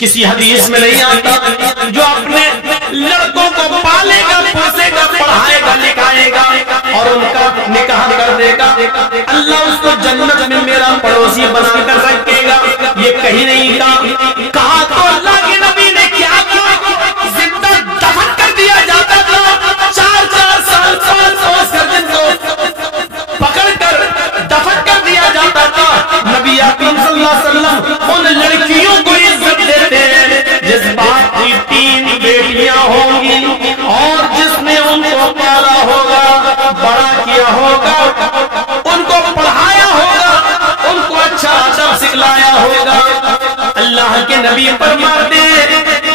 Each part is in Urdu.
کسی حدیث میں نہیں آتا جو اپنے لڑکوں کو پالے گا، پوسے گا، پڑھائے گا، لکھائے گا اور ان کا نکاح کر دے گا اللہ اس کو جنت میں میرا پڑوسی بنا کر رکھے گا، یہ کہیں نہیں کہا تو اللہ کے نبی نے کیا کیا، زندہ دفن کر دیا جاتا تھا، 4 سال سوچ کر جن کو پکڑ کر دفن کر دیا جاتا تھا۔ نبی اکرم صلی اللہ علیہ وسلم ان لڑکیوں کو عزت دیتے ہیں جس باپ کی 3 بیٹیاں ہوں گی اور جس نے ان کو پالا ہوگا، بڑا کیا ہوگا، ان کو پڑھایا ہوگا، ان کو اچھا ادب سکھلایا ہوگا۔ اللہ کے نبی فرماتے ہیں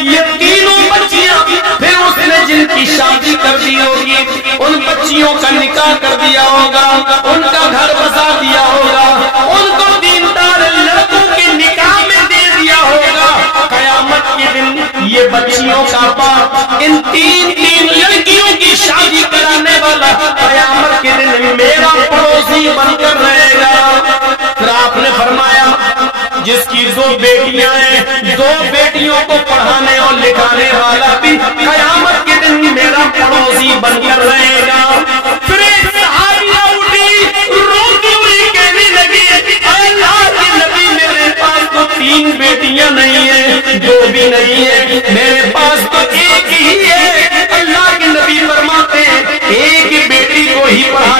یہ تینوں بچیاں پھر اس نے جن کی شادی کر دی ہوگی ان بچیوں کا نکاح کر دیا ہوگا، ان کا گھر بسا دیا ہوگا، ان کو دیندار لڑکوں کے نکاح میں دے دیا ہوگا، قیامت کے دن یہ بچیوں کا باپ ان 3 لڑکیوں کی شادی کرانے والا قیامت کے دن میرا پڑوسی بن کر رہے گا۔ پھر آپ نے فرمایا جس کی 2 بیٹیاں ہیں 2 بیٹیوں کو پڑھانے اور لکھانے والا بھی قیامت کے دن میرا پڑوسی بن کر رہے گا۔ پھر ایک صحابیہ اٹھی روتی ہوئی کہنے لگی اللہ کے نبی میرے پاس تو 3 بیٹیاں نہیں ہیں 2 بھی نہیں ہیں، میرے پاس تو ایک ہی ہے۔ اللہ کے نبی فرماتے ہیں ایک بیٹی کو ہی پڑھا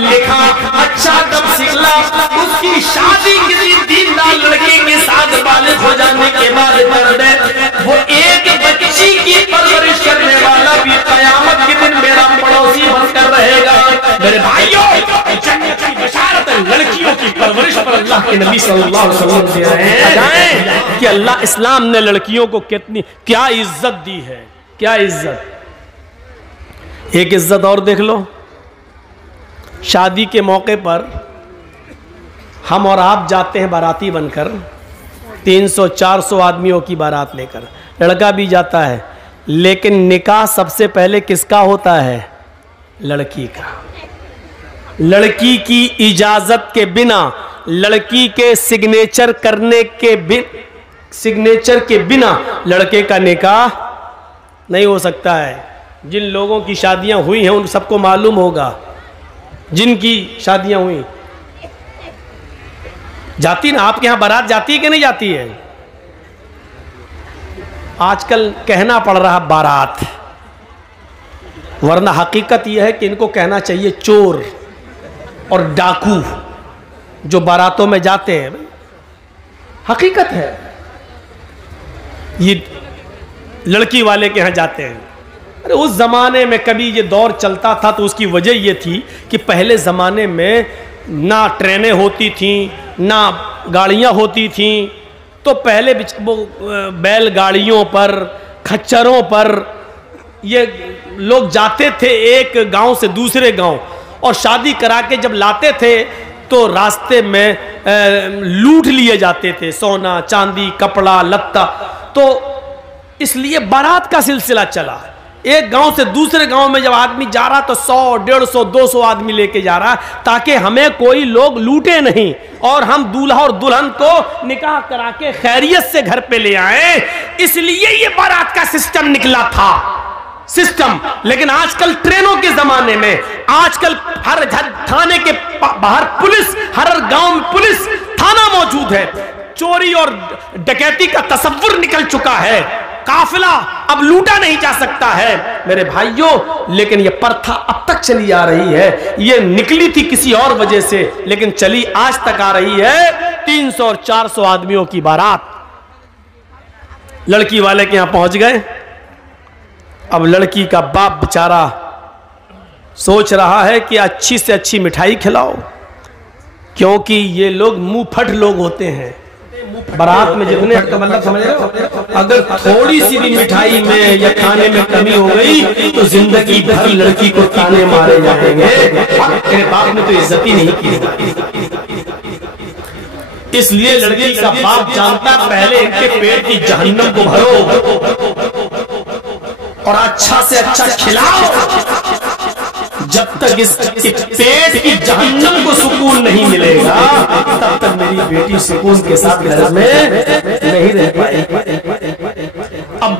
لکھا اچھا ادب سکھلا، اس کی شادی کسی دیندار لڑکے کے ساتھ بالغ ہو جانے کے بعد کر دے، وہ ایک بچی کی پرورش کرنے والا بھی قیامت کے دن میرا پڑوسی بن کر رہے گا۔ میرے بھائیوں جنت کی بشارت لڑکیوں کی پرورش پر اللہ کے نبی صلی اللہ علیہ وسلم دے رہے ہیں کہ اللہ اسلام نے لڑکیوں کو کیا عزت دی ہے، کیا عزت۔ ایک عزت اور دیکھ لو، شادی کے موقع پر ہم اور آپ جاتے ہیں باراتی بن کر، 300-400 آدمیوں کی بارات لے کر، لڑکا بھی جاتا ہے، لیکن نکاح سب سے پہلے کس کا ہوتا ہے؟ لڑکی کا۔ لڑکی کی اجازت کے بنا، لڑکی کے سگنیچر کے بنا لڑکے کا نکاح نہیں ہو سکتا ہے۔ جن لوگوں کی شادیاں ہوئی ہیں ان سب کو معلوم ہوگا، جن کی شادیاں ہوئی جاتی نا، آپ کے ہاں بارات جاتی ہے کہ نہیں جاتی ہے؟ آج کل کہنا پڑ رہا بارات، ورنہ حقیقت یہ ہے کہ ان کو کہنا چاہیے چور اور ڈاکو جو باراتوں میں جاتے ہیں، حقیقت ہے یہ لڑکی والے کے ہاں جاتے ہیں۔ ارے اس زمانے میں کبھی یہ دور چلتا تھا تو اس کی وجہ یہ تھی کہ پہلے زمانے میں نہ ٹرینیں ہوتی تھیں نہ گاڑیاں ہوتی تھیں، تو پہلے بیل گاڑیوں پر، کھچروں پر یہ لوگ جاتے تھے ایک گاؤں سے دوسرے گاؤں، اور شادی کرا کے جب لاتے تھے تو راستے میں لوٹ لیے جاتے تھے سونا چاندی کپڑا لتا، تو اس لیے بارات کا سلسلہ چلا۔ ایک گاؤں سے دوسرے گاؤں میں جب آدمی جا رہا تو 100 150 200 آدمی لے کے جا رہا تاکہ ہمیں کوئی لوگ لوٹے نہیں اور ہم دولہا اور دلہن کو نکاح کرا کے خیریت سے گھر پہ لے آئیں، اس لیے یہ بارات کا سسٹم نکلا تھا سسٹم۔ لیکن آج کل ٹرینوں کے زمانے میں آج کل ہر تھانے کے باہر پولیس، ہر گاؤں میں پولیس تھانہ موجود ہے، چوری اور ڈکیتی کا تصور نکل چکا ہے، قافلہ اب لوٹا نہیں جا سکتا ہے میرے بھائیوں۔ لیکن یہ پرتھا اب تک چلی آ رہی ہے، یہ نکلی تھی کسی اور وجہ سے لیکن چلی آج تک آ رہی ہے۔ 300 اور 400 آدمیوں کی بارات لڑکی والے کے یہاں پہنچ گئے، اب لڑکی کا باپ بیچارہ سوچ رہا ہے کہ اچھی سے اچھی مٹھائی کھلاؤ، کیونکہ یہ لوگ منہ پھٹ لوگ ہوتے ہیں۔ بارات میں جتنے اگر تھوڑی سی بھی مٹھائی میں یا کھانے میں کمی ہو گئی تو زندگی بھر لڑکی کو تانے مارے جائیں گے، میرے باپ نے تو عزت ہی نہیں کی۔ اس لیے لڑکی کا باپ جانتا پہلے ان کے پیٹ کی جہنم کو بھرو اور اچھا سے اچھا کھلاؤ، جب تک اس پیٹ کی جہنم کو سکون نہیں ملے گا تب تک میری بیٹی سکون کے ساتھ گھر میں نہیں رہ پائے گی۔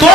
2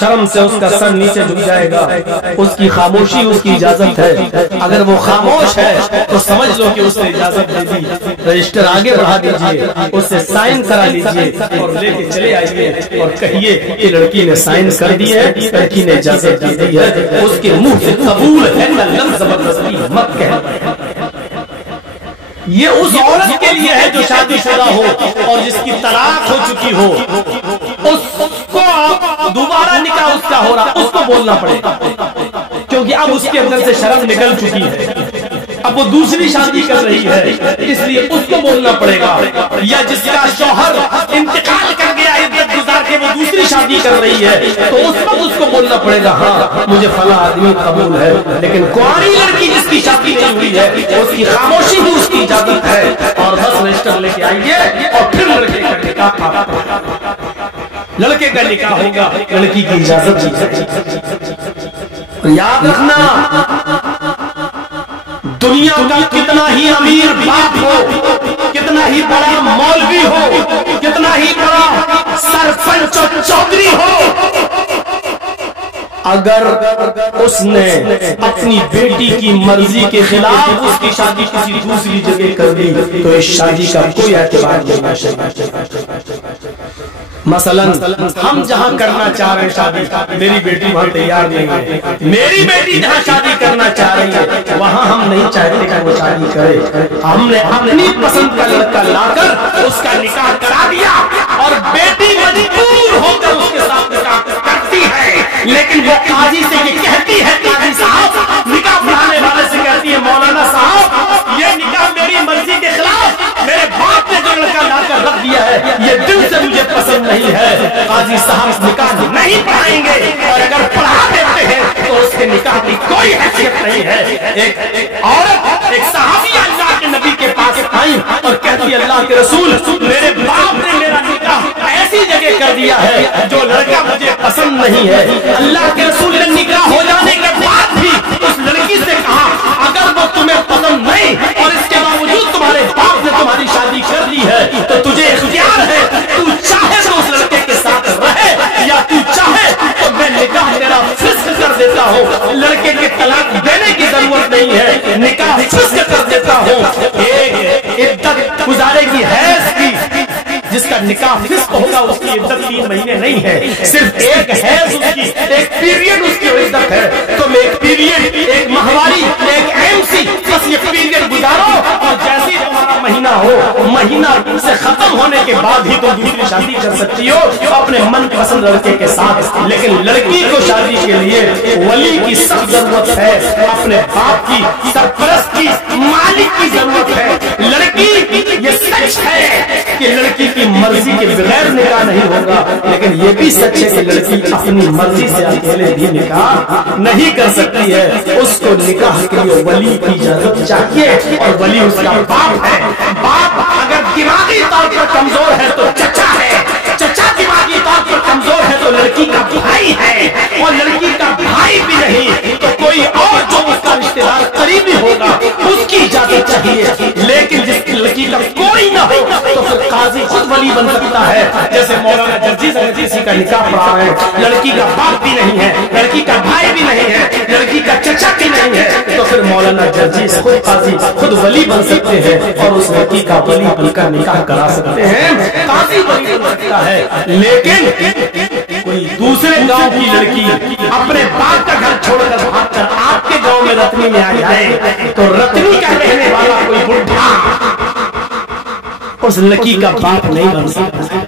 شرم سے اس کا سر نیچے جھک جائے گا. اس کی خاموشی اس کی اجازت ہے. اگر وہ خاموش ہے تو سمجھ لو کہ اس نے اجازت دے دی. رجسٹر آگے بڑھا دیجئے, اس سے سائن کرا لیجئے اور لے کے چلے آئیے اور کہیے کہ لڑکی نے سائن کر دی ہے, لڑکی نے اجازت دے دی ہے. اس کے منہ سے قبول ہے نہ لفظ زبردستی مت کہہ. یہ اس عورت کے لیے ہے جو شادی شدہ ہو اور جس کی طلاق ہو چکی ہو. اس کو دوبارہ نکاح اس کا ہو رہا, اس کو بولنا پڑے گا, کیونکہ اب اس کے اندر سے شرم نکل چکی ہے. اب وہ دوسری شادی کر رہی ہے, اس لیے اس کو بولنا پڑے گا. یا جس کا شوہر انتقال کر گیا عدت گزار کے, وہ دوسری شادی کر رہی ہے, تو اس وقت اس کو بولنا پڑے گا ہاں مجھے فلاں آدمی قبول ہے. لیکن کنواری لڑکی جس کی شادی نہیں ہوئی ہے, اس کی خاموشی بھی اس کی اجازت ہے. اور بس رجسٹر لے کے آئیے اور پھر لڑکے کا نکاح, لڑکے کا نکاح ہوگا لڑکی کی اجازت. یاد رکھنا, دنیا کا کتنا ہی امیر باپ ہو, کتنا ہی بڑا مولوی ہو, کتنا ہی بڑا سرپنچ اور چودھری ہو, اگر اس نے اپنی بیٹی کی مرضی کے خلاف اس کی شادی کسی دوسری جگہ کر دی تو اس شادی کا کوئی اعتبار نہیں ہے. مثلا ہم جہاں کرنا چاہ رہے ہیں شادی, میری بیٹی وہاں تیار نہیں ہے. میری بیٹی جہاں شادی کرنا چاہ رہی ہے وہاں ہم نہیں چاہتے کہ وہ شادی کرے. ہم نے اپنی پسند کا لڑکا لا کر اس کا نکاح کرا دیا اور بیٹی مجبور ہو کر اس کے ساتھ نکاح کرتی ہے. لیکن وہ قاضی سے یہ کہتی ہے, قاضی صاحب نکاح پڑھانے والے سے کہتی ہے مولانا صاحب یہ نکاح میری مرضی کے خلاف, میرے باپ نے جو لڑکا لا کر رکھ دیا ہے یہ دل سے مجھے پسند نہیں ہے. قاضی صاحب نکاح نہیں پڑھائیں گے, اور اگر پڑھا دیتے ہیں تو اس کے نکاح کی کوئی حیثیت نہیں ہے. ایک عورت, ایک صحابیہ اللہ کے نبی کے پاس آئی اور کہتی اللہ کے رسول میرے باپ نے میرا نکاح ایسی جگہ کر دیا ہے جو لڑکا مجھے پسند نہیں ہے. اللہ کے رسول نے نکاح ہو جانے کے بعد بھی اس لڑکی سے کہا اگر وہ تمہیں پسند نہیں اور اس کے باوجود تمہارے باپ نے تمہاری شادی کر لی ہے تو تجھے اختیار ہے, تو چاہے تو اس لڑکے کے ساتھ رہے یا تو چاہے تو میں نکاح تیرا فسخ کر دیتا ہوں. لڑکے کے طلاق دینے کی ضرورت نہیں ہے, نکاح فسخ کر دیتا ہوں. ایک عدت گزارے کی حیض کی, جس کا نکاح فسخ ہوگا اس کی عدت 3 مہینے نہیں ہے, صرف ایک حیض اس کی, ایک پیریڈ اس کی عدت ہے. تم ایک پیریڈ, ایک ماہواری, ایک MC, بس یہ پیریڈ گزارو اور جیسے تمہارا مہینہ ہو, مہینہ سے ختم ہونے کے بعد ہی تم دوسری شادی کر سکتی ہو اپنے من پسند لڑکے کے ساتھ. لیکن لڑکی کو شادی کے لیے ولی کی سخت ضرورت ہے, اپنے باپ کی, سرپرست کی, مالک کی ضرورت ہے. لڑکی یہ سچ ہے کہ لڑکی کی مرضی کے بغیر نکاح نہیں ہوگا, لیکن یہ بھی سچ ہے کہ لڑکی اپنی مرضی سے اکیلے بھی نکاح نہیں کر سکتی ہے. اس کو نکاح کے لیے ولی کی اجازت چاہیے اور ولی اس کا باپ ہے. باپ اگر دماغی طور پر کمزور ہے تو چچا ہے, چچا دماغی طور پر کمزور ہے تو لڑکی کا بھائی ہے, اور لڑکی کا بھائی بھی نہیں تو کوئی اور جو اس کا رشتہ دار قریبی ہوگا اس کی اجازت چاہیے. لیکن جس لڑکی کا کوئی نہ ہو تو پھر قاضی خود ولی بن سکتا ہے. جیسے مولانا جرجیز اگر کسی کا نکاح پڑھا رہے ہیں, لڑکی کا باپ بھی نہیں ہے, لڑکی کا بھائی بھی نہیں ہے, لڑکی کا چچا بھی نہیں ہے, تو پھر مولانا جرجیز خود قاضی خود ولی بن سکتے ہیں اور اس لڑکی کا ولی بن کر نکاح کرا سکتے ہیں. قاضی ولی بن سکتا ہے. لیکن کوئی دوسرے گاؤں کی لڑکی اپنے باپ کا گھر چھوڑ کر بھاگ کر آپ کے گاؤں میں رتنی میں آ جائے تو رتنی کا رہنے والا کوئی بڑھا اس لڑکی کا باپ نہیں بن سکتا.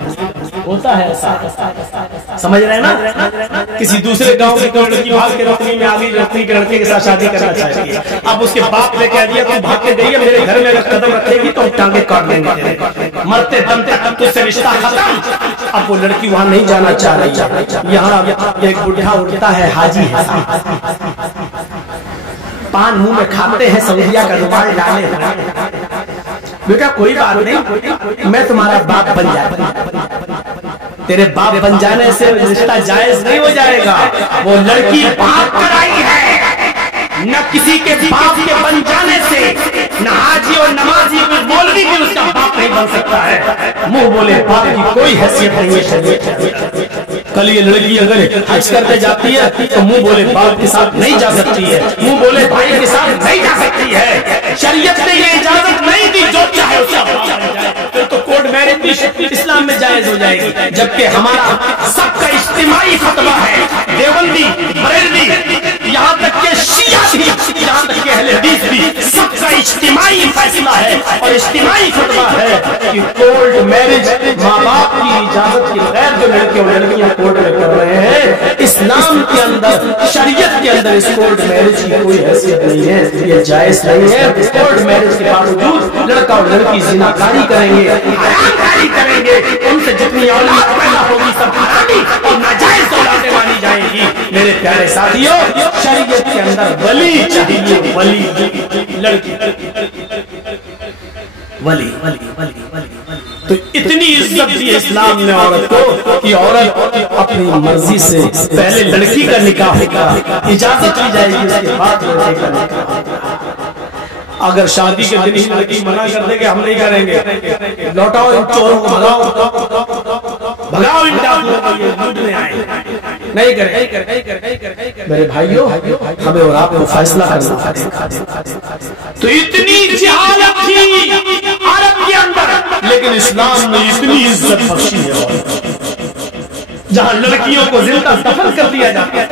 ہوتا ہے ایسا, سمجھ رہے ہیں نا. کسی دوسرے گاؤں سے کوئی لڑکی بھاگ کے رتنی میں آ گئی, رتنی کے لڑکے کے ساتھ شادی کرنا چاہتی ہے. اب اس کے باپ نے کہہ دیا تم بھاگ کے گئی ہے, میرے گھر میں اگر قدم رکھے گی تو ٹانگیں کاٹ دیں گے, مرتے دم تک تجھ سے رشتہ ختم. اب وہ لڑکی وہاں نہیں جانا چاہ رہی. یہاں ایک بڈھا اٹھتا ہے, حاجی پان منہ میں کھاتے ہیں, سعودیہ کا رومال ڈالے, بیٹا کوئی بات نہیں میں تمہارا باپ بن جاتا. تیرے باپ بن جانے سے رشتہ جائز نہیں ہو جائے گا. وہ لڑکی باپ کرائی ہے, نہ کسی کے باپ کے بن جانے سے نہ حاجی اور نمازی کوئی مولوی بھی اس کا باپ نہیں بن سکتا ہے. منہ بولے باپ کی کوئی حیثیت نہیں ہے. کل یہ لڑکی اگر حج کرنے جاتی ہے تو منہ بولے باپ کے ساتھ نہیں جا سکتی ہے، منہ بولے بھائی کے ساتھ نہیں جا سکتی ہے، شریعت نے یہ اجازت نہیں دی جو چاہے اس کا پھر تو کورٹ میرج بھی اسلام میں جائز ہو جائے گی، جبکہ ہمارا سب کا اجتماعی فتویٰ ہے، دیوبندی، بریلوی، یہاں تک کہ شیعہ بھی، یہاں تک کہ اہل حدیث بھی، سب کا اجتماعی فیصلہ ہے اور اجتماعی فتویٰ ہے کہ کورٹ میرج ماں باپ کی اجازت کے بغیر جو لڑکے اور لڑکیاں کورٹ میں کر رہے ہیں، اسلام کے اندر، شریعت کے اندر اس کورٹ میرج کی کوئی حیثیت نہیں ہے، یہ جائز نہیں ہے۔ کورٹ میرج کے باوجود لڑکا اور لڑکی زنا کاری کریں گے، حرام کاری کریں گے، ان سے جتنی اولاد پیدا ہوگی سب حرامی اور ناجائز اولادیں مانی جائیں گی۔ میرے پیارے ساتھیوں، شریعت کے اندر ولی چاہیے، ولی لڑکی ولی تو اتنی عزت دی اسلام نے عورت کو کہ عورت اپنی مرضی سے پہلے لڑکی کا نکاح ہوگا، اجازت لی جائے گی، اس کے بعد لڑکے کا نکاح ہوگا۔ اگر شادی کے دن ہی لڑکی منع کر دے کہ ہم نہیں کریں گے، لوٹاؤ ان چوروں کو، بھگاؤ ان ڈاکوؤں کو، یہ لوٹنے آئے، نہیں کریں۔ میرے بھائیوں، ہمیں اور آپ کو فیصلہ کرنا ہے۔ تو اتنی جہالت تھی عرب کے اندر، لیکن اسلام نے اتنی عزت بخشی ہے، جہاں لڑکیوں کو زندہ دفن کر دیا جاتا ہے،